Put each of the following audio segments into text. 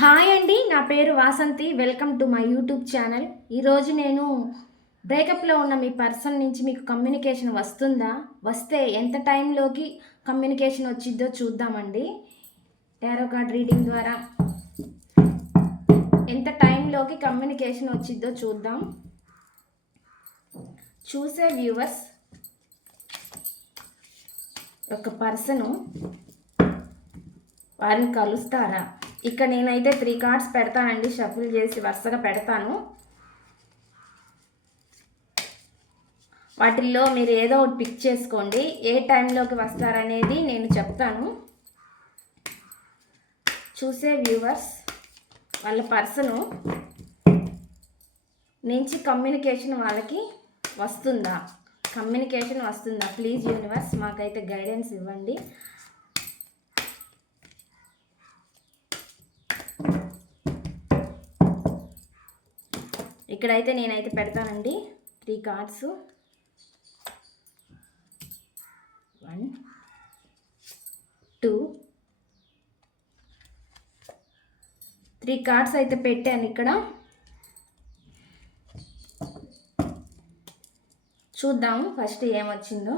Hi అండి నా పేరు Vasanthi. Welcome to my YouTube channel ఈరోజు నేను బ్రేకప్లో ఉన్న మీ పర్సన్ నుంచి మీకు కమ్యూనికేషన్ వస్తుందా? వస్తే ఎంత టైంలోకి కమ్యూనికేషన్ వచ్చిద్దో చూద్దామండి. టారో కార్డ్ రీడింగ్ ద్వారా ఎంత టైంలోకి కమ్యూనికేషన్ వచ్చిద్దో చూద్దాం. చూసే వ్యూవర్స్ ఒక పర్సను వారిని కలుస్తారా? ఇక్కడ నేనైతే త్రీ కార్డ్స్ పెడతానండి షఫుల్ చేసి వరుసగా పెడతాను. వాటిల్లో మీరు ఏదో ఒకటి పిక్ చేసుకోండి. ఏ టైంలోకి వస్తారనేది నేను చెప్తాను. చూసే వ్యూవర్స్ వాళ్ళ పర్సను నుంచి కమ్యూనికేషన్ వాళ్ళకి వస్తుందా? కమ్యూనికేషన్ వస్తుందా? ప్లీజ్ యూనివర్స్ మాకైతే గైడెన్స్ ఇవ్వండి. ఇక్కడైతే నేనైతే పెడతానండి three cards. One two three cards అయితే పెట్టాను ఇక్కడ. చూద్దాము ఫస్ట్ ఏమొచ్చిందో.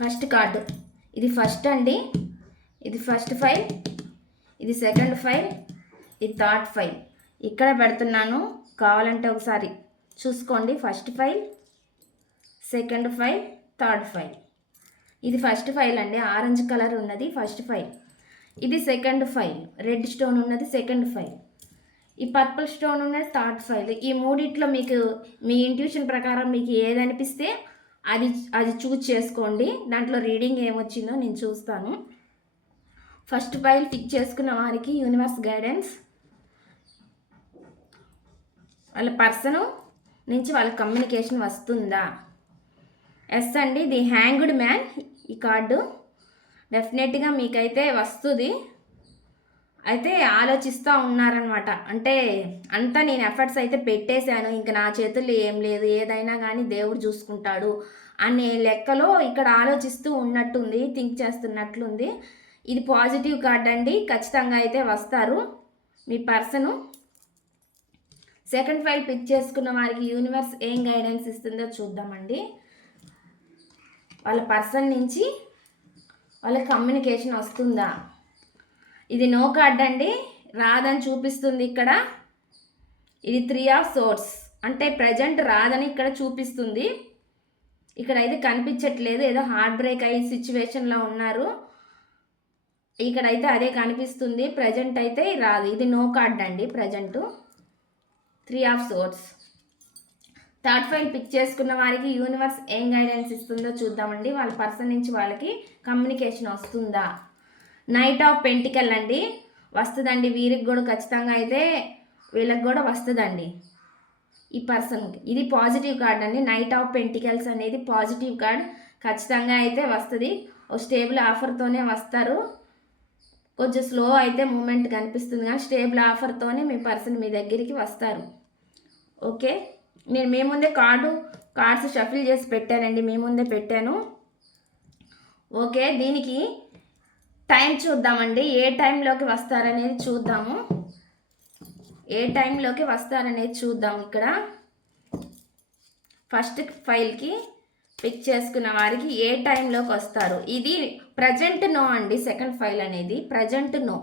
First card. ఇది ఫస్ట్ అండి. ఇది ఫస్ట్ ఫైల్. ఇది సెకండ్ ఫైల్. ఈ థర్డ్ ఫైల్. ఇక్కడ పెడుతున్నాను. కావాలంటే ఒకసారి చూసుకోండి. First pile second pile third pile. ఇది ఫస్ట్ ఫైల్ అండి. ఆరెంజ్ కలర్ ఉన్నది ఫస్ట్ ఫైల్. ఇది సెకండ్ ఫైల్. రెడ్ స్టోన్ ఉన్నది సెకండ్ ఫైల్. ఈ పర్పుల్ స్టోన్ ఉన్నది థర్డ్ ఫైల్. ఈ మూడిట్లో మీకు మీ ఇంట్యూషన్ ప్రకారం మీకు ఏది అనిపిస్తే అది అది చూజ్ చేసుకోండి. దాంట్లో రీడింగ్ ఏమొచ్చిందో నేను చూస్తాను. ఫస్ట్ ఫైల్ పిక్ చేసుకున్న వారికి యూనివర్స్ గైడెన్స్ వాళ్ళ పర్సన్ నుంచి వాళ్ళ కమ్యూనికేషన్ వస్తుందా? ఎస్ అండి ది హ్యాంగ్డ్ మ్యాన్ ఈ కార్డు. డెఫినెట్గా మీకైతే వస్తుంది. అయితే ఆలోచిస్తూ ఉన్నారనమాట అంటే అంతా నేను ఎఫర్ట్స్ అయితే పెట్టేశాను. ఇంకా నా చేతుల్లో ఏం లేదు. ఏదైనా కానీ దేవుడు చూసుకుంటాడు అనే లెక్కలో ఇక్కడ ఆలోచిస్తూ ఉన్నట్టుంది థింక్ చేస్తున్నట్లుంది. ఇది పాజిటివ్ కార్డ్ అండి. ఖచ్చితంగా అయితే వస్తారు. మీ పర్సను సెకండ్ ఫైల్ పిక్ చేసుకున్న వారికి యూనివర్స్ ఏం గైడెన్స్ ఇస్తుందో చూద్దామండి. వాళ్ళ పర్సన్ నుంచి వాళ్ళ కమ్యూనికేషన్ వస్తుందా? ఇది నో కార్డ్ అండి. రాదని చూపిస్తుంది ఇక్కడ. ఇది త్రీ ఆఫ్ సోర్స్ అంటే ప్రజెంట్ రాదని ఇక్కడ చూపిస్తుంది. ఇక్కడ అయితే కనిపించట్లేదు. ఏదో హార్ట్ బ్రేక్ అయ్యే సిచ్యువేషన్లో ఉన్నారు. ఇక్కడైతే అదే కనిపిస్తుంది. ప్రజెంట్ అయితే రాదు. ఇది నో కార్డ్ అండి. Present three of swords third pile pick చేసుకున్న వారికి యూనివర్స్ ఏం గైడెన్స్ ఇస్తుందో చూద్దామండి. వాళ్ళ పర్సన్ నుంచి వాళ్ళకి కమ్యూనికేషన్ వస్తుందా? నైట్ ఆఫ్ పెంటికల్ అండి. వస్తుందండి. వీరికి కూడా ఖచ్చితంగా అయితే వీళ్ళకి కూడా వస్తుందండి. ఈ పర్సన్కి ఇది పాజిటివ్ కార్డ్ అండి. నైట్ ఆఫ్ పెంటికల్స్ అనేది పాజిటివ్ కార్డ్. ఖచ్చితంగా అయితే వస్తుంది. ఓ స్టేబుల్ ఆఫర్తోనే వస్తారు. కొంచెం స్లో అయితే మూమెంట్ కనిపిస్తుంది కానీ స్టేబుల్ ఆఫర్తోనే మీ పర్సన్ మీ దగ్గరికి వస్తారు. ఓకే? నేను మీ ముందే కార్డు కార్డ్స్ షఫిల్ చేసి పెట్టానండి. మీ ముందే పెట్టాను. ఓకే? దీనికి టైం చూద్దామండి. ఏ టైంలోకి వస్తారనేది చూద్దాము. ఏ టైంలోకి వస్తారనేది చూద్దాం ఇక్కడ. ఫస్ట్ ఫైల్కి పిక్ చేసుకున్న వారికి ఏ టైంలోకి వస్తారు? ఇది ప్రజెంట్ నో అండి సెకండ్ ఫైల్ అనేది. Present no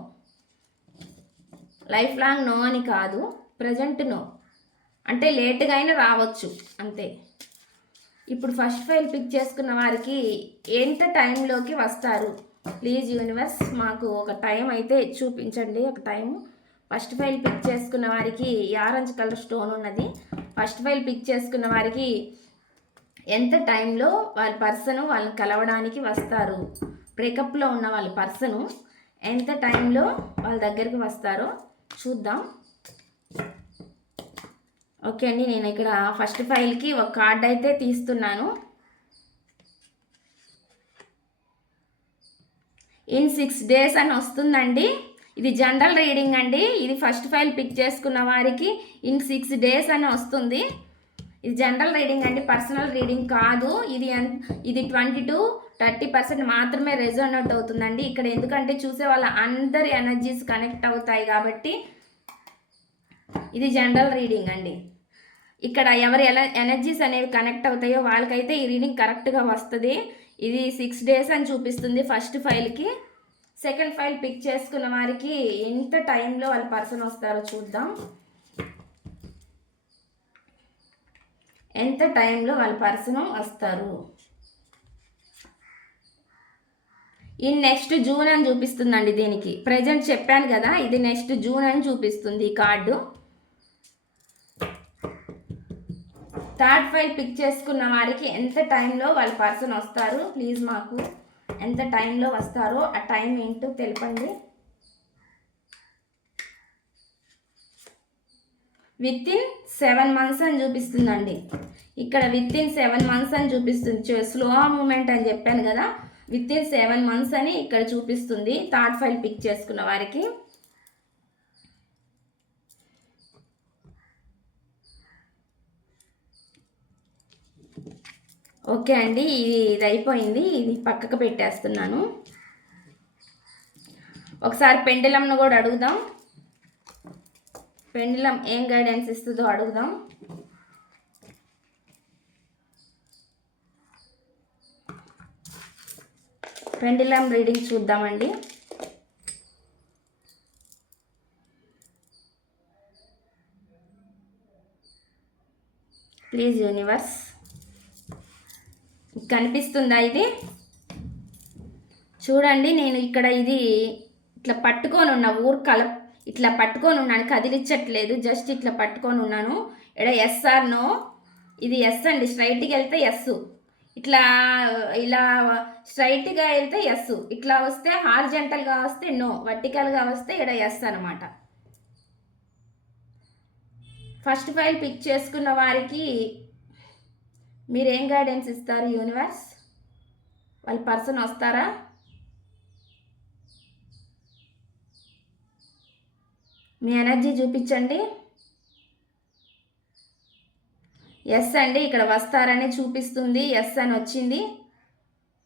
life long no అని కాదు. ప్రజెంట్ నో అంటే లేట్గా అయినా రావచ్చు అంతే. ఇప్పుడు ఫస్ట్ ఫైల్ పిక్ చేసుకున్న వారికి ఎంత టైంలోకి వస్తారు? ప్లీజ్ యూనివర్స్ మాకు ఒక టైం అయితే చూపించండి. ఒక టైం ఫస్ట్ ఫైల్ పిక్ చేసుకున్న వారికి ఆరెంజ్ కలర్ స్టోన్ ఉన్నది. ఫస్ట్ ఫైల్ పిక్ చేసుకున్న వారికి ఎంత టైంలో వాళ్ళ పర్సన్ వాళ్ళని కలవడానికి వస్తారు? బ్రేకప్లో ఉన్న వాళ్ళ పర్సను ఎంత టైంలో వాళ్ళ దగ్గరికి వస్తారో చూద్దాం. ఓకే అండి నేను ఇక్కడ ఫస్ట్ ఫైల్కి ఒక కార్డ్ అయితే తీస్తున్నాను. ఇన్ సిక్స్ డేస్ అని వస్తుందండి. ఇది జనరల్ రీడింగ్ అండి. ఇది ఫస్ట్ ఫైల్ పిక్ చేసుకున్న వారికి ఇన్ సిక్స్ డేస్ అని వస్తుంది. ఇది జనరల్ రీడింగ్ అండి పర్సనల్ రీడింగ్ కాదు. ఇది ఎన్- ఇది ట్వంటీ టు థర్టీ పర్సెంట్ మాత్రమే రెజోనౌట్ అవుతుందండి. ఇక్కడ ఎందుకంటే చూసే వాళ్ళ అందరి ఎనర్జీస్ కనెక్ట్ అవుతాయి కాబట్టి ఇది జనరల్ రీడింగ్ అండి. ఇక్కడ ఎవరి ఎలా ఎనర్జీస్ అనేవి కనెక్ట్ అవుతాయో వాళ్ళకైతే ఈ రీడింగ్ కరెక్ట్గా వస్తుంది. ఇది సిక్స్ డేస్ అని చూపిస్తుంది ఫస్ట్ ఫైల్కి. సెకండ్ ఫైల్ పిక్ చేసుకున్న వారికి ఎంత టైంలో వాళ్ళ పర్సన్ వస్తారో చూద్దాం. ఎంత టైంలో వాళ్ళ పర్సన్ వస్తారు? ఈ నెక్స్ట్ జూన్ అని చూపిస్తుందండి దీనికి. ప్రజెంట్ చెప్పాను కదా ఇది నెక్స్ట్ జూన్ అని చూపిస్తుంది ఈ కార్డు. థర్డ్ ఫైల్ పిక్ చేసుకున్న వారికి ఎంత టైంలో వాళ్ళ పర్సన్ వస్తారు? ప్లీజ్ మాకు ఎంత టైంలో వస్తారో ఆ టైం ఏంటో తెలపండి. విత్ ఇన్ సెవెన్ మంత్స్ అని చూపిస్తుందండి. ఇక్కడ విత్ ఇన్ సెవెన్ మంత్స్ అని చూపిస్తుంది. స్లో మూమెంట్ అని చెప్పాను కదా. విత్ ఇన్ సెవెన్ మంత్స్ అని ఇక్కడ చూపిస్తుంది. థర్డ్ ఫైల్ పిక్ చేసుకున్న వారికి. ఓకే అండి ఇది ఇది అయిపోయింది ఇది పక్కకు పెట్టేస్తున్నాను. ఒకసారి పెండిలంను కూడా అడుగుదాం. పెండిలం ఏం గైడెన్స్ ఇస్తుందో అడుగుదాం. పెండిలం రీడింగ్ చూద్దామండి. ప్లీజ్ యూనివర్స్ కనిపిస్తుందా ఇది? చూడండి నేను ఇక్కడ ఇది ఇట్లా పట్టుకొని ఉన్న ఊరు కలప ఇట్లా పట్టుకొని ఉన్నాను. కదిలించట్లేదు జస్ట్ ఇట్లా పట్టుకొని ఉన్నాను. ఇక్కడ ఎస్ ఆర్ నో ఇది ఎస్ అండి. స్ట్రైట్గా వెళ్తే ఎస్ ఇట్లా ఇలా స్ట్రైట్గా వెళ్తే ఎస్ ఇట్లా వస్తే హార్జెంటల్గా వస్తే నో వర్టికల్గా వస్తే ఇక్కడ ఎస్ అనమాట ఫస్ట్ ఫైల్ పిక్ చేసుకున్న వారికి మీరు ఏం గైడెన్స్ ఇస్తారు యూనివర్స్ వాళ్ళ పర్సన్ వస్తారా? మీ ఎనర్జీ చూపించండి. ఎస్ అండి ఇక్కడ వస్తారని చూపిస్తుంది. ఎస్ అని వచ్చింది.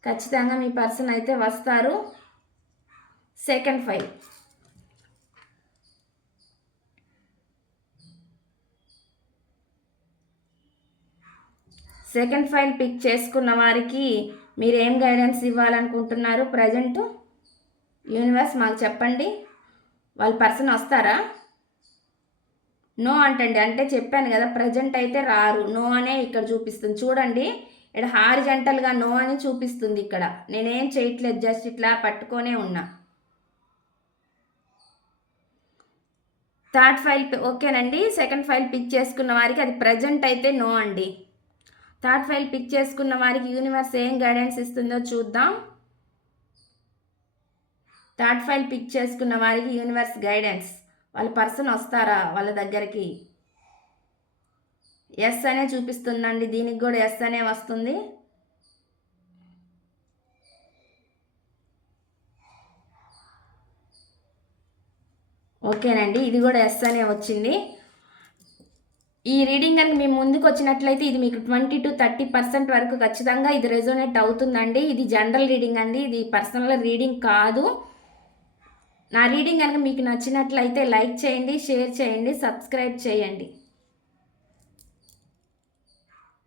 ఖచ్చితంగా మీ పర్సన్ అయితే వస్తారు. Second five second pile pick చేసుకున్న వారికి మీరు ఏం గైడెన్స్ ఇవ్వాలనుకుంటున్నారు? ప్రజెంట్ యూనివర్స్ మాకు చెప్పండి. వాళ్ళ పర్సన్ వస్తారా? నో అంటండి. అంటే చెప్పాను కదా ప్రజెంట్ అయితే రారు. నో అనే ఇక్కడ చూపిస్తుంది. చూడండి. ఇక్కడ హారిజంటల్గా నో అని చూపిస్తుంది ఇక్కడ. నేనేం చేయట్లేదు. జస్ట్ ఇట్లా పట్టుకొనే ఉన్నా. థర్డ్ ఫైల్ ఓకేనండి. సెకండ్ ఫైల్ పిక్ చేసుకున్న వారికి అది ప్రజెంట్ అయితే నో అండి. థర్డ్ ఫైల్ పిక్ చేసుకున్న వారికి యూనివర్స్ ఏం గైడెన్స్ ఇస్తుందో చూద్దాం. థర్డ్ ఫైల్ పిక్ చేసుకున్న వారికి యూనివర్స్ గైడెన్స్. వాళ్ళ పర్సన్ వస్తారా వాళ్ళ దగ్గరికి? ఎస్ అనే చూపిస్తుందండి. దీనికి కూడా ఎస్ అనే వస్తుంది. ఓకేనండి. ఇది కూడా ఎస్ అనే వచ్చింది. ఈ రీడింగ్ కనుక మీ ముందుకు వచ్చినట్లయితే ఇది మీకు ట్వంటీ టు థర్టీ పర్సెంట్ వరకు ఖచ్చితంగా ఇది రెజోనేట్ అవుతుందండి. ఇది జనరల్ రీడింగ్ అండి. ఇది పర్సనల్ రీడింగ్ కాదు. నా రీడింగ్ కనుక మీకు నచ్చినట్లయితే లైక్ చేయండి షేర్ చేయండి సబ్స్క్రైబ్ చేయండి.